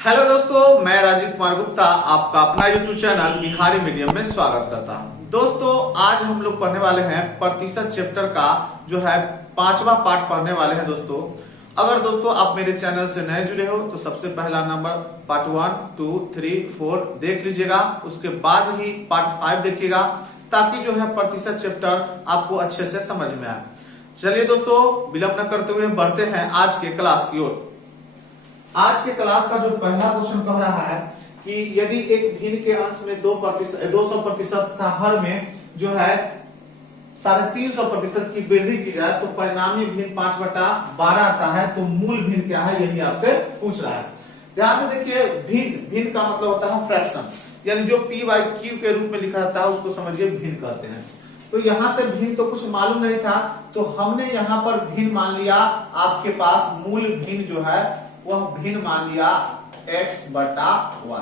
Hello दोस्तों, मैं राजीव कुमार गुप्ता आपका अपना यूट्यूब चैनल बिहारी मीडियम में स्वागत करता हूं। दोस्तों, आज हम लोग पढ़ने वाले हैं प्रतिशत चैप्टर का जो है 5वां पार्ट पढ़ने वाले हैं। दोस्तों, अगर दोस्तों आप मेरे चैनल से नए जुड़े हो तो सबसे पहला नंबर पार्ट 1, 2, 3, 4 देख लीजिएगा, उसके बाद ही पार्ट 5 देखिएगा ताकि जो है प्रतिशत चैप्टर आपको अच्छे से समझ में आए। चलिए दोस्तों, विलंब न करते हुए बढ़ते हैं आज के क्लास की ओर। आज के क्लास का जो पहला क्वेश्चन कह रहा है कि यदि एक भिन्न के अंश में 200% तथा हर में जो है 350% की वृद्धि की जाए तो परिणामी भिन्न 5/12 आता है, तो मूल भिन्न क्या है यही आपसे पूछ रहा है। ध्यान से देखिए, भिन्न का मतलब होता है फ्रैक्शन, यानी जो p/q के रूप में लिखा जाता है उसको समझिए भिन्न कहते हैं। तो यहां से भिन्न तो कुछ मालूम नहीं था, तो हमने यहां पर भिन्न मान लिया, आपके पास मूल भिन्न जो है वह भिन्न मान लिया x/y।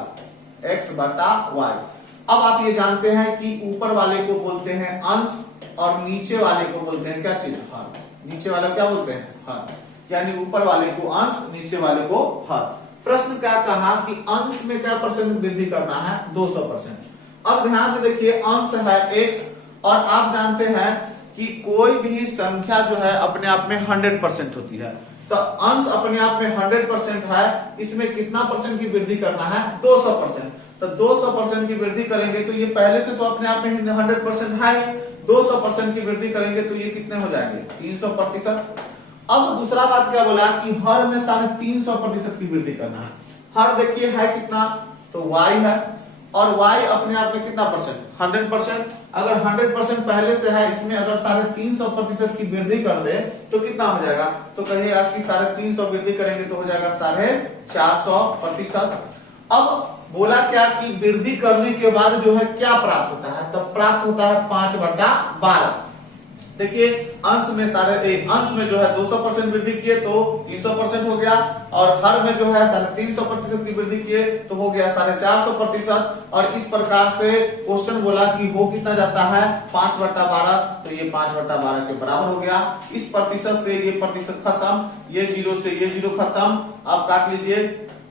अब आप ये जानते हैं कि ऊपर वाले को बोलते हैं अंश और नीचे वाले को बोलते हैं क्या चीज, हर। नीचे वाले क्या बोलते हैं, हर, यानी ऊपर वाले को अंश, नीचे वाले को हर। प्रश्न क्या कहा कि अंश में क्या परसेंट वृद्धि करना है, 200%। अब ध्यान से देखिए, अंश है x और आप जानते हैं कि कोई भी संख्या जो है अपने आप में 100% होती है, तो अंश अपने आप में 100% है, इसमें कितना परसेंट की वृद्धि करना है, 200%। तो 200% की वृद्धि करेंगे तो ये पहले से तो अपने आप में 100% है ही, 200% की वृद्धि करेंगे तो ये कितने हो जाएंगे, 300%। अब दूसरा बात क्या बोला कि हर में 350% की वृद्धि करना है। हर देखिए है कितना, तो y है, और y अपने आप में कितना परसेंट, 100%। अगर 100% पहले से है, इसमें अगर 350% की वृद्धि कर दे तो कितना हो जाएगा, तो कहिएगा कि 350 वृद्धि करेंगे तो हो जाएगा 450%। अब बोला क्या कि वृद्धि करने के बाद जो है क्या प्राप्त होता है, तब प्राप्त होता है 5/12। देखिए, अंश में जो है 200% वृद्धि किए तो 300% हो गया, और हर में जो है 350% की वृद्धि किए तो हो गया 450%। और इस प्रकार से क्वेश्चन बोला कि हो कितना जाता है, 5/12, तो ये 5/12 के बराबर हो गया। इस प्रतिशत से ये प्रतिशत खत्म, ये 0 से ये 0 खत्म। आप काट लीजिए,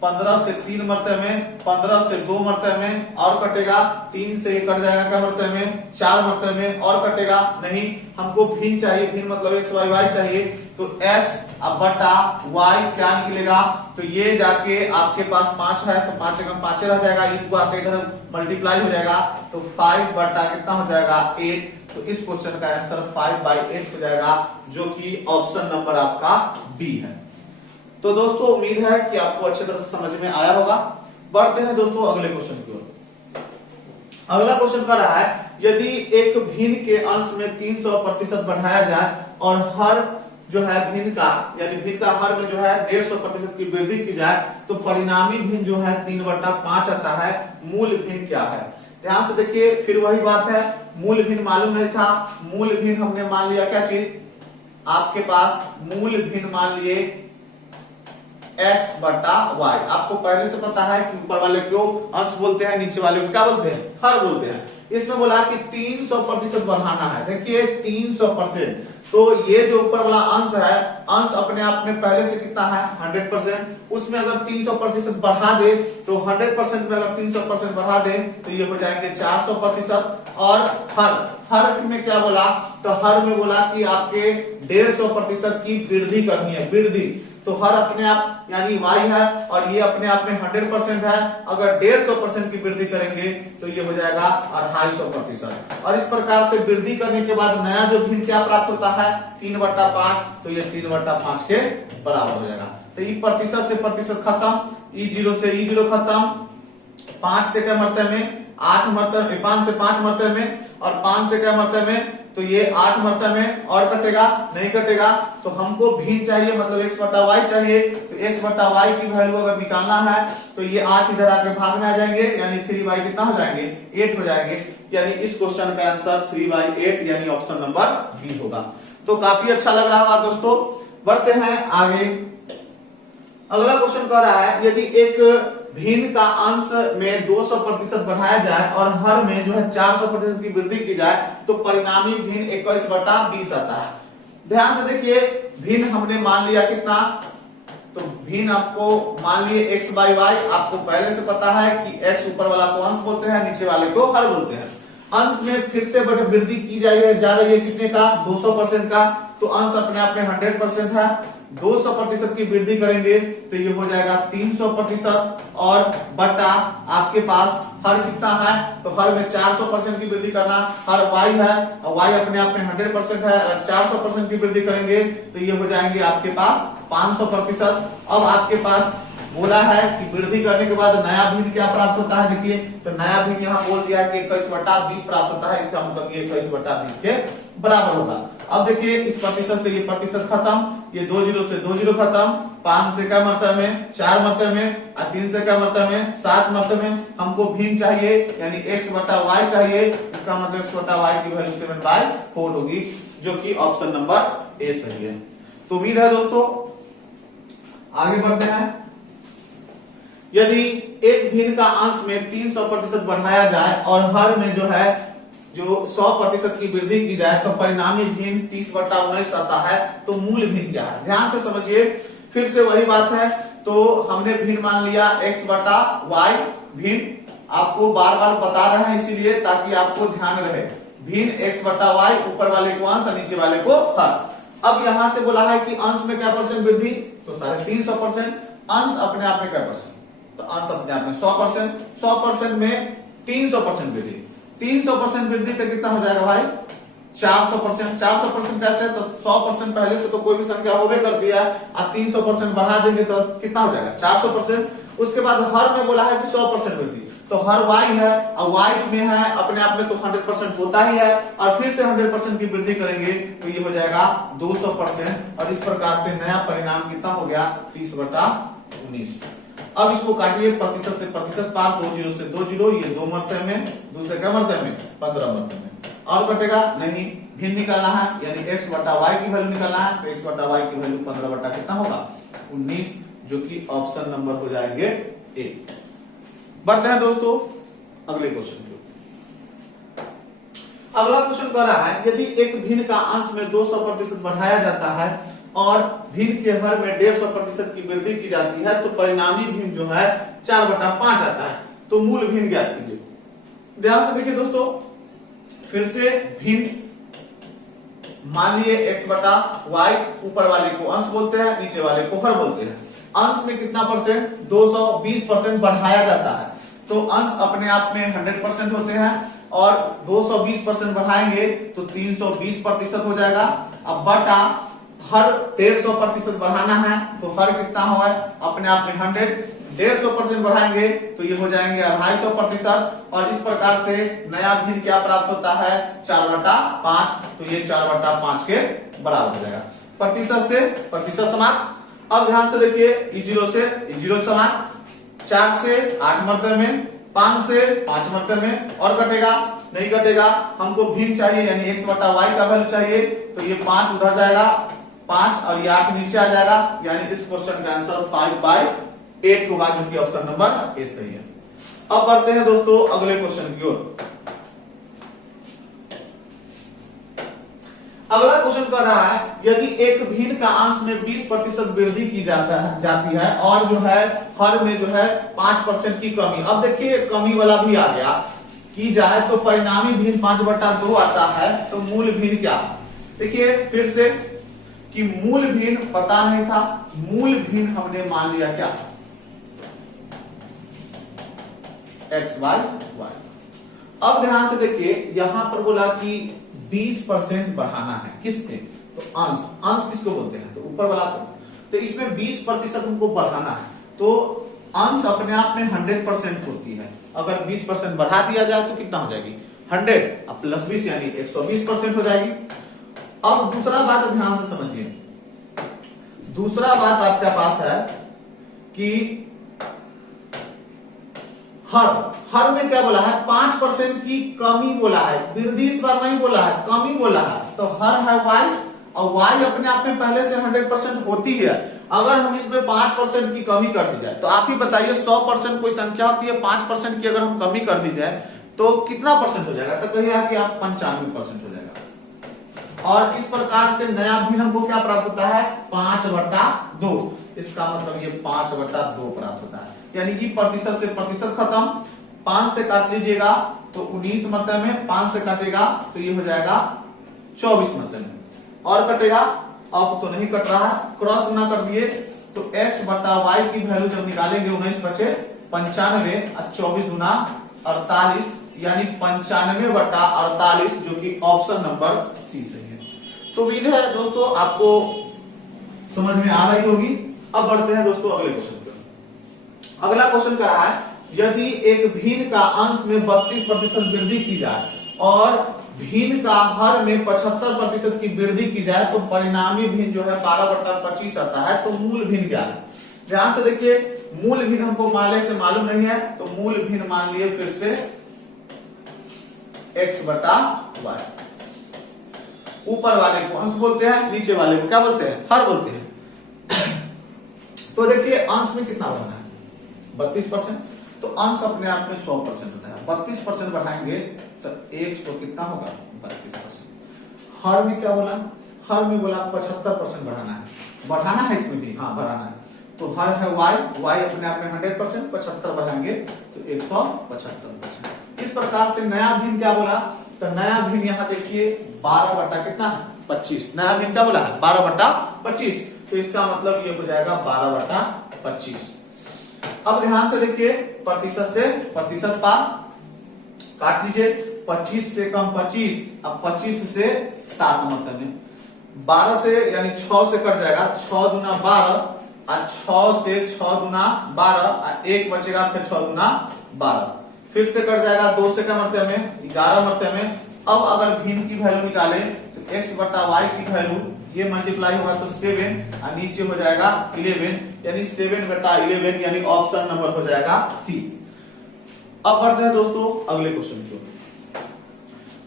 15 से 3 मरते में, 15 से 2 मरते में और कटेगा, 3 से ये कट जाएगा क्या मरते में, 4 मरते में और कटेगा नहीं। हमको भिन्न चाहिए, भिन्न मतलब x/y चाहिए, तो x अब बटा y क्या निकलेगा, तो ये जाके आपके पास 5 है तो 5 एकम 5 रह जाएगा, इनको आके इधर मल्टीप्लाई हो जाएगा, तो 5 बटा कितना हो जाएगा, 8। तो इस क्वेश्चन का आंसर 5/8 हो जाएगा, जो कि ऑप्शन नंबर आपका बी है। तो दोस्तों, उम्मीद है कि आपको अच्छे तरह से समझ में आया होगा। बढ़ते हैं दोस्तों अगले क्वेश्चन की ओर। अगला क्वेश्चन कर रहा है, यदि एक भिन्न के अंश में 300% बढ़ाया जाए और हर जो है भिन्न का, यानी भिन्न का हर में जो है 150% की वृद्धि की जाए तो परिणामी भिन्न जो है 3/5 आता है। मूल भिन्न क्या है, ध्यान से देखिए, फिर वही बात है, मूल भिन्न मालूम नहीं था। मूल भिन्न हमने मान लिया क्या चीज, आपके पास मूल भिन्न मान लिए x/y। आपको पहले से पता है कि ऊपर वाले को अंश बोलते हैं, नीचे वाले को क्या बोलते हैं, हर बोलते हैं। इसमें बोला कि 300% बढ़ाना है। देखिए 300%, तो ये जो ऊपर वाला अंश है, अंश अपने आप में पहले से कितना है, 100%। उसमें अगर 300% बढ़ा दे तो 100% में अगर 300% बढ़ा दे तो ये हो जाएंगे 400%। और हर में क्या बोला, तो हर में बोला कि आपके 150% की वृद्धि करनी है, वृद्धि। तो हर अपने आप यानी y है और ये अपने आप में 100% है, अगर 150% की वृद्धि करेंगे तो ये हो जाएगा 250%। और इस प्रकार से वृद्धि करने के बाद नया जो भिन्न क्या प्राप्त होता है, 3/5, तो ये 3/5 के बराबर हो जाएगा। तो ये प्रतिशत से प्रतिशत खत्म, e0 से e0 खत्म, 5 से क्या मरते में 8 मरते में, 5 से 5 मरते में, और 5 से क्या मरते में, तो ये 8 मरते में और कटेगा नहीं कटेगा। तो हमको भिन्न चाहिए, मतलब x/y चाहिए, तो x/y की वैल्यू अगर निकालना है तो ये 8 इधर आके भाग में आ जाएंगे, यानी 3y कितना हो जाएंगे, 8 हो जाएंगे। यानी इस क्वेश्चन का आंसर 3/8 यानी ऑप्शन नंबर बी होगा। तो काफी अच्छा लग रहा होगा दोस्तों। बढ़ते हैं आगे। अगला क्वेश्चन कह रहा है, यदि एक भिन्न का अंश में 200% बढ़ाया जाए और हर में जो है 400% की वृद्धि की जाए तो परिणामी भिन्न 21/20 आता है। ध्यान से देखिए, भिन्न हमने मान लिया कितना, तो भिन्न आपको मान लिए x बाई वाई, आपको पहले से पता है कि x ऊपर वाला को अंश बोलते हैं, नीचे वाले को हर बोलते हैं। अंश में फिर से वृद्धि की जा रही है कितने का, 200% का, तो अंश अपने आप में 100% है। 200% की वृद्धि करेंगे तो ये हो जाएगा 300%, और बटा आपके पास हर कितना है, तो हर में 400% की वृद्धि करना, हर y है और y अपने आप में 100% है, अगर 400% की वृद्धि करेंगे तो ये हो जाएंगे आपके पास 500%। अब आपके पास बोला है कि वृद्धि करने के बाद नया भिन्न क्या प्राप्त होता है, देखिए तो नया भिन्न यहाँ बोल दिया है कि 21/20 प्राप्त होता है, इसका मतलब ये 21/20 के बराबर होगा। अब देखिए इस प्रतिशत से ये प्रतिशत खत्म, ये 2 जीरो से 2 जीरो खत्म, 5 से क्या मरतबे में, 4 मरतबे में, और 3 से क्या मरतबे में, 7 मरतबे में। हमको भिन्न चाहिए यानी x/y चाहिए, इसका मतलब x/y की वैल्यू 7/4 होगी, जो कि ऑप्शन नंबर ए सही है। तो उम्मीद है दोस्तों, आगे बढ़ते हैं। यदि एक भिन्न का अंश में 300% बढ़ाया जाए और हर में जो 100% की वृद्धि की जाए तो परिणामी भिन्न 30/19 आता है, तो मूल भिन्न क्या है, ध्यान से समझिए। फिर से वही बात है, तो हमने भिन्न मान लिया x/y भिन्न, आपको बार बार बता रहे हैं इसीलिए ताकि आपको ध्यान रहे, भिन्न x/y, ऊपर वाले को अंश और नीचे वाले को हर। अब यहां से बोला है कि अंश में क्या परसेंट वृद्धि, तो 350%, अंश अपने आप में क्या परसेंट, तो अंश अपने आप में 100%, 100% में 300% वृद्धि, 300% वृद्धि तो कितना हो जाएगा भाई, 400%। 400% कैसे, तो 100% पहले से तो कोई भी संख्या होवे करती है, और 300% बढ़ा देंगे तो कितना हो जाएगा, 400%। उसके बाद हर में बोला है कि 100% वृद्धि, तो हर y है और y में है अपने आप में तो 100% होता ही है, और फिर से 100% की वृद्धि करेंगे तो ये हो जाएगा 200%, और इस प्रकार से नया परिणाम कितना हो गया, 30/19। अब इसको काटिए प्रतिशत से प्रतिशत पार, 2 जीरो से 2 जीरो, ये 2 मरतबे में, दूसरे क्या मरतबे में, 15 मरतबे में, और कटेगा नहीं, भिन्न निकालना है यानी x/y की वैल्यू निकालना है, तो x/y की वैल्यू 15 कितना होगा, 19, जो कि ऑप्शन नंबर हो जाएंगे ए। बढ़ते हैं दोस्तों अगले क्वेश्चन की। अगला क्वेश्चन कह रहा है, यदि एक भिन्न का अंश में 200% बढ़ाया जाता है और भिन्न के हर में 150% की वृद्धि की जाती है, तो परिणामी भिन्न जो है 4/5 आता है, तो मूल भिन्न ज्ञात कीजिए। ध्यान से देखिए दोस्तों, फिर से भिन्न मान लिए x/y, ऊपर वाले को अंश बोलते हैं, नीचे वाले को हर बोलते हैं। अंश में कितना परसेंट, 220% बढ़ाया जाता है, तो अंश अपने आप में 100% होते हैं, और 220% बढ़ाएंगे तो 320% हो जाएगा। अब बटा हर 150% बढ़ाना है, तो हर कितना हुआ अपने आप में 100, 150% बढ़ाएंगे तो ये हो जाएंगे 250%, और इस प्रकार से नया भिन्न क्या प्राप्त होता है, 4/5, तो ये 4/5 के बराबर हो जाएगा। प्रतिशत से प्रतिशत समाप्त। अब ध्यान से देखिए, ई जीरो समान, 4 से 8 मरतबे में, 5 से 5 मरतबे में, और कटेगा नहीं कटेगा, हमको भिन्न चाहिए यानी x/y का वैल्यू चाहिए, तो ये 5 उधर जाएगा, 5 और ये 8 नीचे आ जाएगा, यानी इस क्वेश्चन का आंसर 5/8 होगा, जो कि ऑप्शन नंबर ए सही है। अब बढ़ते हैं दोस्तों अगले क्वेश्चन की ओर। अगला क्वेश्चन कर रहा है, यदि एक भिन्न का अंश में 20% वृद्धि की जाती है और जो है हर में जो है 5% की कमी। अब देखिए कमी वाला भी आ गया, की जाए तो परिणामी भिन्न 5/2 आता है, तो मूल भिन्न क्या है। देखिए फिर से कि मूल भिन्न पता नहीं था, मूल भिन्न हमने मान लिया क्या, x/y। अब ध्यान से देखिए, यहां पर बोला कि 20% बढ़ाना है, किस पे, तो अंश, अंश किसको बोलते हैं, तो ऊपर वाला को, तो इसमें 20% हमको बढ़ाना है, तो अंश अपने आप में 100% होती है, अगर 20% बढ़ा दिया जाए तो कितना हो जाएगी, 100 अब प्लस 20 यानी 120% हो जाएगी। अब दूसरा बात ध्यान से समझिए, दूसरा बात आपके पास है कि हर में क्या बोला है, 5% की कमी बोला है, वृद्धि इस बार नहीं बोला है, कमी बोला है, तो हर है y, और y अपने आप में पहले से 100% होती है, अगर हम इसमें 5% की कमी कर दी जाए, तो आप ही बताइए 100% कोई संख्या होती है, 5% की अगर हम कमी कर दी जाए तो कितना परसेंट हो जाएगा, तो कहिए कि आप 95% हो जाएगा। और इस प्रकार से नया भिन्न हमको क्या प्राप्त होता है 5/2। इसका मतलब ये 5/2 प्राप्त होता है। यानी कि प्रतिशत से प्रतिशत खत्म, 5 से काट लीजिएगा तो 19 मतलब में, 5 से काटेगा तो ये हो जाएगा 24 मतलब में, और कटेगा अब तो नहीं कट रहा है, क्रॉस गुना कर दिए तो x/y की वैल्यू जब निकालेंगे 19/5 95 और 24 गुना 48 यानी 95/48, जो कि ऑप्शन नंबर सी सही है। तो उम्मीद है दोस्तों आपको समझ में आ रही होगी। अब बढ़ते हैं दोस्तों अगले क्वेश्चन पर। अगला क्वेश्चन क्या है, यदि एक भिन्न का अंश में 32% वृद्धि की जाए और भिन्न का हर में 75% की वृद्धि की जाए तो परिणामी भिन्न जो है 12/25 आता है। तो मूल भिन्न क्या है, ध्यान से देखिए, मूल भिन्न हमको माले से मालूम नहीं है, तो मूल भिन्न मान लिए फिर से x/y। ऊपर वाले को अंश बोलते हैं, नीचे वाले को क्या बोलते हैं, हर बोलते हैं। तो देखिए अंश में कितना बढ़ना है 32%, तो अंश अपने आप में 100% होता है। 32% बढ़ाएंगे तो 100 कितना होगा 32%। हर में क्या बोला, हर में बोला 75% बढ़ाना है, बढ़ाना है इसमें भी, हाँ बढ़ाना है। तो हर है y अपने आप में 100%, 75 बढ़ाएंगे तो 175%। इस प्रकार से नया भिन्न क्या बोला, तो नया भिन्न यहाँ देखिए 12 कितना है 25। नया भिन्न क्या बोला है 12/25, तो इसका मतलब ये हो जाएगा 12/25। अब ध्यान से देखिए, प्रतिशत से प्रतिशत पार काट लीजिए, 25 से कम 25, अब 25 से 7 मतलब में 12 से यानी 6 से कट जाएगा, 6 दूना 12 और 6 से 6 दूना 12 और 1 बचेगा, फिर 6 दूना 12, फिर से कट जाएगा, 2 से क्या मरते में 11 मरते में। अब अगर भिन्न की वैल्यू निकाले तो x/y की वैल्यू ये मल्टीप्लाई होगा तो 7 और नीचे हो जाएगा 11, यानी 7/11 यानी ऑप्शन नंबर हो जाएगा सी। अब बढ़ते हैं दोस्तों अगले क्वेश्चन की ओर।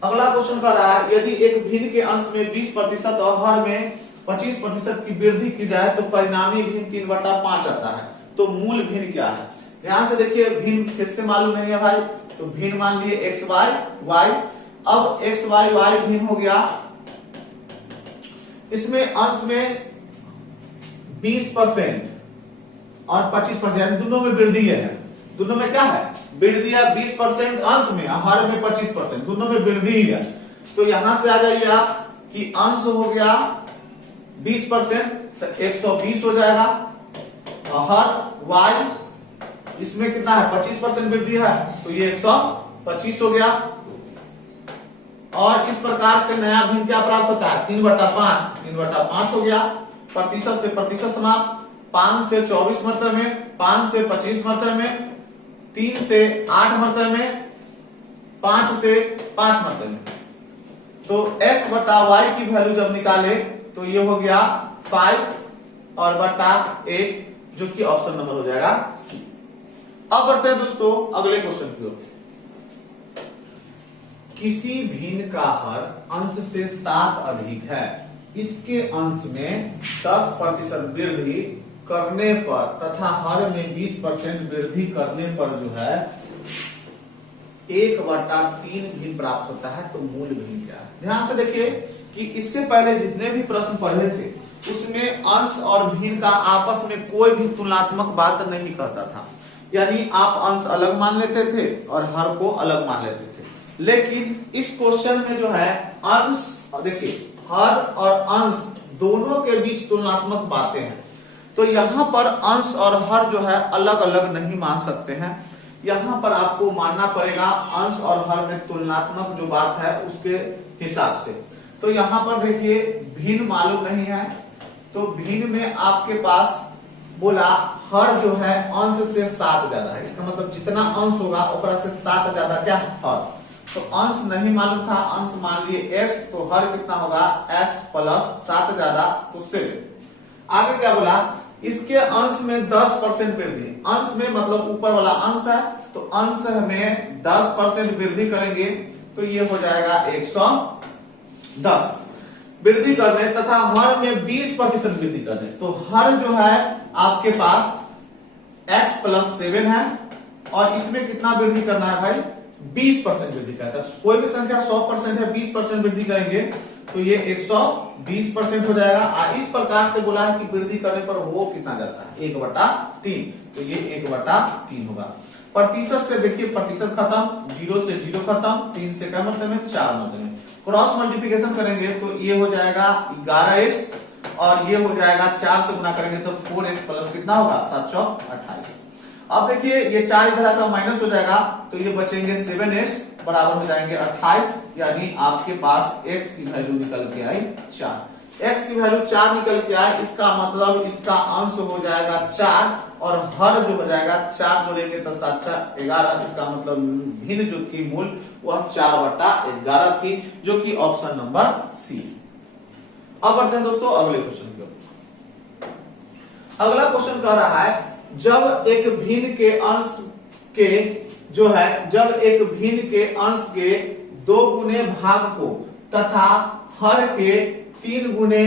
अगला क्वेश्चन कर रहा है, यदि एक भिन्न के अंश में 20% और हर में 25% की वृद्धि की जाए तो परिणामी भिन्न 3/5 आता है। तो मूल भिन्न क्या है, ध्यान से देखिए, भिन्न फिर से मालूम नहीं है भाई, तो भिन्न मान लिए xy। अब xy भिन्न हो गया, इसमें अंश में 20% और 25% यानी दोनों में वृद्धि है। दोनों में क्या है वृद्धि है, 20% अंश में, हर में 25%, दोनों में वृद्धि ही है। तो यहां से आ जाइए आप कि अंश हो गया 20% तो 120 हो जाएगा, हर y इसमें कितना है 25% वृद्धि है तो ये 125 हो गया। और इस प्रकार से नया भिन्न क्या प्राप्त होता है 3/5 हो गया। प्रतिशत से प्रतिशत समाप्त, 5 से 24 मतलब में, 5 से 25 मतलब में, 3 से 8 मतलब में, 5 से 5 मतलब में। तो x/y की वैल्यू जब निकाले तो ये हो गया 5 और बटा 1, जो कि ऑप्शन नंबर हो जाएगा सी। अब बढ़ते हैं दोस्तों अगले क्वेश्चन की ओर। किसी भिन्न का हर अंश से 7 अधिक है, इसके अंश में 10% वृद्धि करने पर तथा हर में 20% वृद्धि करने पर जो है 1/3 भिन्न प्राप्त होता है। तो मूल भिन्न क्या है, ध्यान से देखिए कि इससे पहले जितने भी प्रश्न पढ़े थे उसमें अंश और भिन्न का आपस में कोई भी तुलनात्मक बात नहीं कहता था, यानी आप अंश अलग मान लेते थे और हर को अलग मान लेते थे। लेकिन इस क्वेश्चन में जो है अंश, देखिए हर और अंश दोनों के बीच तुलनात्मक बातें हैं, तो यहां पर अंश और हर जो है अलग अलग नहीं मान सकते हैं। यहां पर आपको मानना पड़ेगा अंश और हर में तुलनात्मक जो बात है उसके हिसाब से। तो यहां पर देखिए भिन्न मालूम नहीं है, तो भिन्न में आपके पास बोला हर जो है अंश से 7 ज्यादा है, इसका मतलब जितना अंश होगा ओकरा से 7 ज्यादा क्या हर। तो अंश नहीं मालूम था, अंश मान लिए x, तो हर कितना होगा x प्लस 7 ज्यादा तो 7। आगे क्या बोला, इसके अंश में 10% वृद्धि, अंश में मतलब ऊपर वाला अंश है तो अंश में 10% वृद्धि करेंगे तो ये हो जाएगा 110 वृद्धि करने, तथा हर में 20% वृद्धि करने। तो हर जो है आपके पास x प्लस 7 है और इसमें कितना वृद्धि करना है भाई 20% वृद्धि करता है। कोई भी संख्या 100% है, 20% वृद्धि करेंगे तो ये 120% हो जाएगा। इस प्रकार से बोला है कि वृद्धि करने पर वो कितना जाता है 1/3, तो ये 1/3 होगा। प्रतिशत से देखिए प्रतिशत खत्म, 0 से 0 खत्म, 3 से क्या मतलब में 4 मतलब में। क्रॉस मल्टीप्लिकेशन करेंगे तो ये हो जाएगा 11x और ये हो जाएगा 4 से गुना करेंगे तो 4x प्लस कितना होगा 7 चौक 28। अब देखिए ये 4 इधर का माइनस हो जाएगा तो ये बचेंगे 7x बराबर हो जाएंगे 28, यानी आपके पास x की वैल्यू निकल के आई 4। x की वैल्यू 4 निकल के आए, इसका मतलब इसका अंश हो जाएगा 4 और हर जो हो जाएगा 4 जोड़ेंगे तो 7 4 11, इसका मतलब भिन्न जो थी मूल वह 4/11 थी, जो कि ऑप्शन नंबर सी। अब बढ़ते हैं दोस्तों अगले क्वेश्चन की ओर। अगला क्वेश्चन कह रहा है जब एक भिन्न के अंश के जो है जब एक भिन्न के अंश के 2 गुने भाग को तथा हर के 3 गुने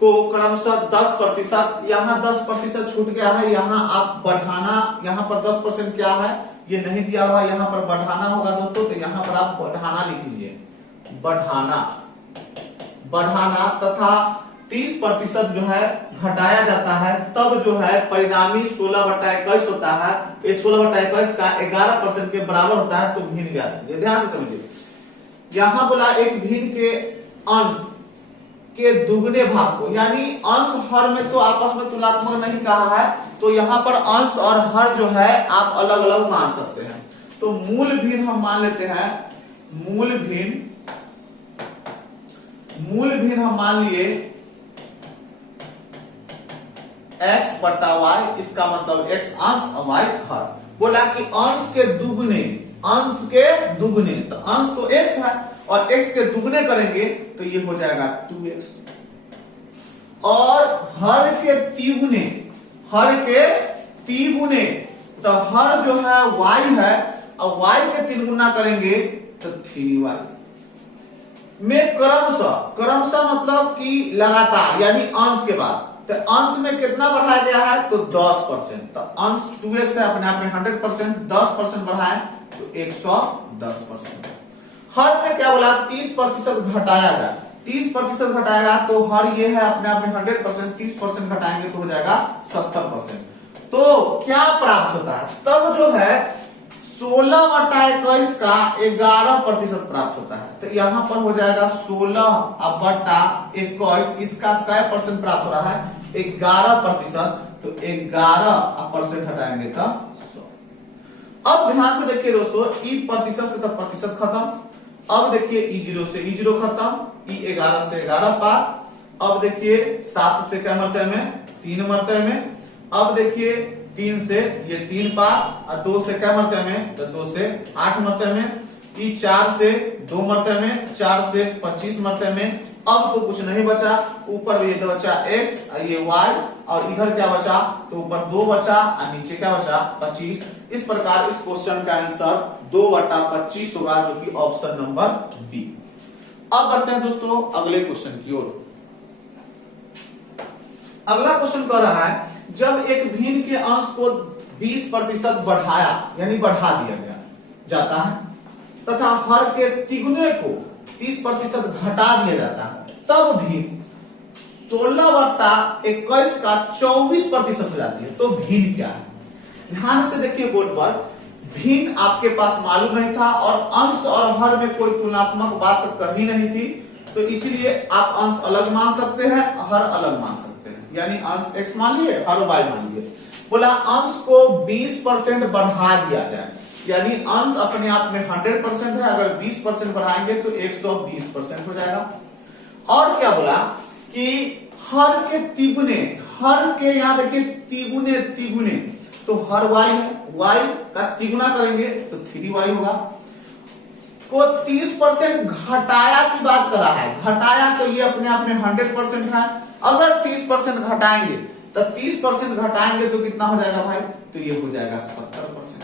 को क्रमशः 10%, यहाँ 10% छूट गया है, यहाँ आप बढ़ाना, यहाँ पर 10% क्या है ये नहीं दिया हुआ, यहाँ पर बढ़ाना होगा दोस्तों, तो यहाँ पर आप बढ़ाना लिख लीजिए, बढ़ाना तथा 30% जो है घटाया जाता है, तब जो है परिणामी 16/21 होता है। 16/21 का 11% के बराबर होता है, तो भिन्न ज्ञात। ये ध्यान से समझिए, यहां बोला एक भिन्न के अंश के दुगने भाग को, यानी अंश हर में तो आपस में तुलनात्मक नहीं कहा है, तो यहाँ पर अंश और हर जो है आप अलग अलग मान सकते हैं। तो मूल भिन्न हम मान लेते हैं, मूल भिन्न हम मान लिए x/y, इसका मतलब x अंश और y हर। बोला कि अंश के दुगने, तो अंश तो x है और x के दुगने करेंगे तो ये हो जाएगा 2x, और हर के तिगुने, तो हर जो है y है और y के 3 गुना करेंगे तो 3y में क्रमशः मतलब कि लगातार, यानी अंश के बाद, तो अंश में कितना बढ़ाया गया है तो 10%, तो अंश 2x है अपने आप में 100%, 10% बढ़ाए तो 110%। हर में क्या बोला 30% घटाया गया, 30% घटाएगा तो हर ये है अपने आप में 100%, 30% घटाएंगे तो हो जाएगा 70%। तो क्या प्राप्त होता है, तब जो है 16/21 का 11% प्राप्त होता है, तो यहां पर हो जाएगा 16/21, इसका क्या परसेंट प्राप्त हो रहा है 11%, तो 11% हटाएंगे तो 100। अब ध्यान से देखिए दोस्तों, ई प्रतिशत से तो प्रतिशत खत्म। अब देखिए E0 से E0 खत्म, E11 से 11 पार। अब देखिए 7 से क्या मरते में 3 मरते में। अब देखिए 3 से ये 3 पार और 2 से क्या मरते में तो 2 से 8 मरते में। E4 से 2 मरते में, 4 से 25 मरते में। अब तो कुछ नहीं बचा, ऊपर ये बचा x और ये y, और इधर क्या बचा तो ऊपर 2 बचा और नीचे क्या बचा 25। इस प्रकार इस क्वेश्चन का आंसर 2/25 होगा, जो कि ऑप्शन नंबर बी। अब बढ़ते हैं दोस्तों अगले क्वेश्चन की ओर। अगला क्वेश्चन कह रहा है जब एक भिन्न के अंश को 20% बढ़ाया, यानी बढ़ा दिया गया जाता है, तथा हर के तिगुने को 30% घटा दिया जाता है, तब भी 16/21 का 24% हो जाती है। तो भिन्न क्या है, ध्यान से देखिए बोर्ड पर, भिन्न आपके पास मालूम नहीं था और अंश और हर में कोई तुलनात्मक बात कही नहीं थी, तो इसीलिए आप अंश अलग मान सकते हैं, हर अलग मान सकते हैं। यानी अंश x मान लिए, हर y मान लिए। बोला अंश को 20% बढ़ा दिया जाए, यानी अंश अपने आप में 100% है, अगर 20% बढ़ाएंगे तो 120% हो जाएगा। और क्या बोला कि हर के तिगुने, हर के यहाँ देखिए तिगुने, तो हर y है, y का तिगुना करेंगे तो 3y होगा। को 30% घटाया की बात कर रहा है, घटाया तो ये अपने आप में 100% है, अगर 30% घटाएंगे तो 30% घटाएंगे तो कितना हो जाएगा भाई, तो ये हो जाएगा 70%।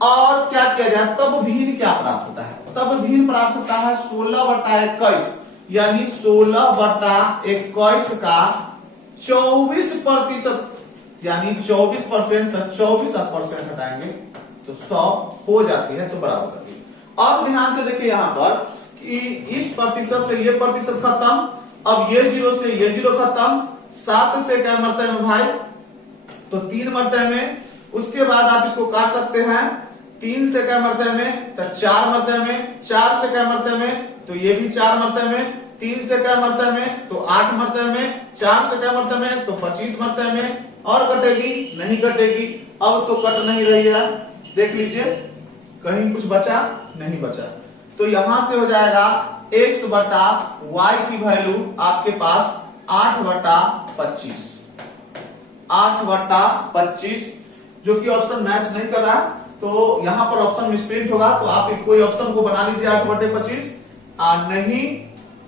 और क्या किया जाए, तब भिन्न क्या प्राप्त होता है, तब भिन्न प्राप्त होता है 16/21, यानी 16/21 का 24%, यानी 24%, तो 24% हटाएंगे तो 100 हो जाती है, तो बराबर कर दी। अब ध्यान से देखिए यहाँ पर कि इस प्रतिशत से ये प्रतिशत खत्म, अब ये 0 से ये 0 खत्म, 7 से क्या मरतबे में भाई, तो 3 मरतबे में। उसके बाद आप इसको काट सकते हैं, 3 से क्या मरतबे में, तो 4 मरतबे में, 4 से क्या मरतबे में, तो ये भी 4 मरतबे में, 3 से क्या मरतबे में, तो 8 मरतबे में, 4 से क्या मरतबे में, तो 25 मरतबे में। और कटेगी नहीं कटेगी, अब तो कट नहीं रही है, देख लीजिए कहीं कुछ बचा नहीं बचा, तो यहां से हो जाएगा x बटा y की वैल्यू आपके पास 8/25, 8/25, जो कि ऑप्शन मैच नहीं कर रहा, तो यहां पर ऑप्शन मिसप्रिंट होगा, तो आप कोई ऑप्शन को बना लीजिए 8/25, नहीं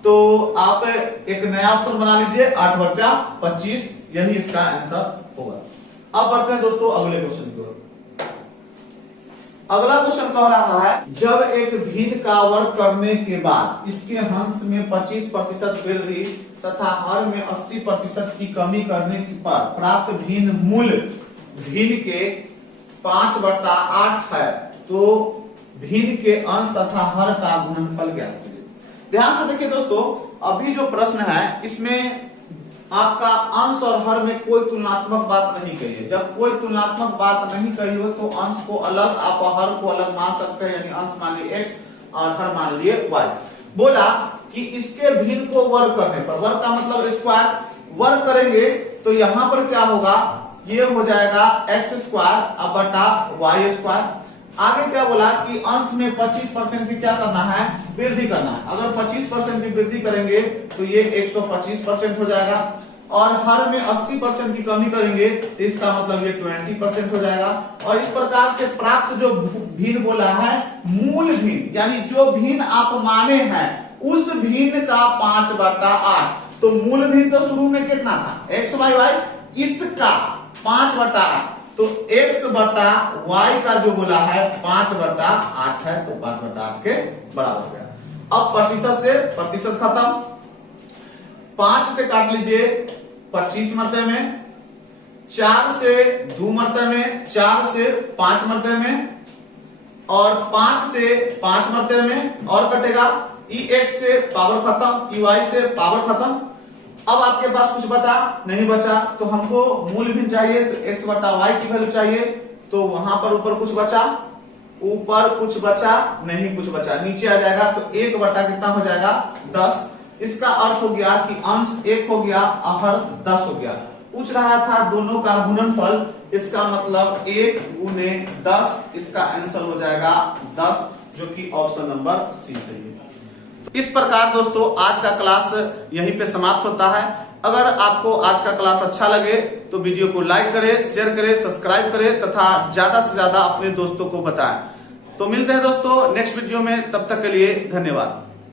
तो आप एक नया ऑप्शन बना लीजिए 8/25, यही इसका आंसर होगा। अब बढ़ते हैं दोस्तों अगले क्वेश्चन की ओर। अगला क्वेश्चन कह रहा है, जब एक भिन्न का वर्ग करने के बाद इसके अंश में 25% वृद्धि तथा हर में 80% की कमी करने पर प्राप्त भिन्न मूल भिन्न के 5/8 है, तो भिन्न के अंश तथा हर का गुणनफल ज्ञात कीजिए। ध्यान से देखिए दोस्तों, अभी जो प्रश्न है इसमें आपका अंश और हर में कोई तुलनात्मक बात नहीं कही है। जब कोई तुलनात्मक बात नहीं कही हो तो अंश को अलग, आप हर को अलग मान सकते हैं, यानी अंश मान लीजिए x और हर मान लीजिए y। बोला कि इसके भिन्न को वर्ग करने पर, वर्ग का मतलब स्क्वायर, वर्ग करेंगे तो यहां पर क्या होगा, ये हो जाएगा x² अब बटा y²। आगे क्या बोला कि अंश में 25% की क्या करना है, वृद्धि करना है। अगर 25% की वृद्धि करेंगे तो ये 125% हो जाएगा, और हर में 80% की कमी करेंगे तो इसका मतलब ये 20% हो जाएगा। और इस प्रकार से प्राप्त जो भिन्न बोला है, मूल भिन्न, यानी जो भिन्न आप माने हैं उस भिन्न का 5/8। तो मूल भिन्न तो शुरू में कितना था, x/y, इसका 5/8, तो x बटा y का जो बोला है 5/8 है, तो 5/8 के बराबर हो गया। अब प्रतिशत से प्रतिशत खत्म, 5 से काट लीजिए 25 मरतबे में, 4 से 2 मरतबे में, 4 से 5 मरतबे में, और 5 से 5 मरतबे में, और कटेगा ई x से पावर खत्म, ई y से पावर खत्म। अब आपके पास कुछ बचा नहीं बचा, तो हमको मूल भिन्न चाहिए, तो x बटा y की वैल्यू चाहिए, तो वहां पर ऊपर कुछ बचा, ऊपर कुछ बचा नहीं, कुछ बचा नीचे आ जाएगा, तो 1 बटा कितना हो जाएगा 10। इसका अर्थ हो गया कि अंश 1 हो गया और हर 10 हो गया। पूछ रहा था दोनों का गुणनफल, इसका मतलब 1 गुने 10, इसका आंसर हो जाएगा 10, जो कि ऑप्शन नंबर सी सही है। इस प्रकार दोस्तों आज का क्लास यहीं पे समाप्त होता है। अगर आपको आज का क्लास अच्छा लगे तो वीडियो को लाइक करें, शेयर करें, सब्सक्राइब करें तथा ज्यादा से ज्यादा अपने दोस्तों को बताएं। तो मिलते हैं दोस्तों नेक्स्ट वीडियो में, तब तक के लिए धन्यवाद।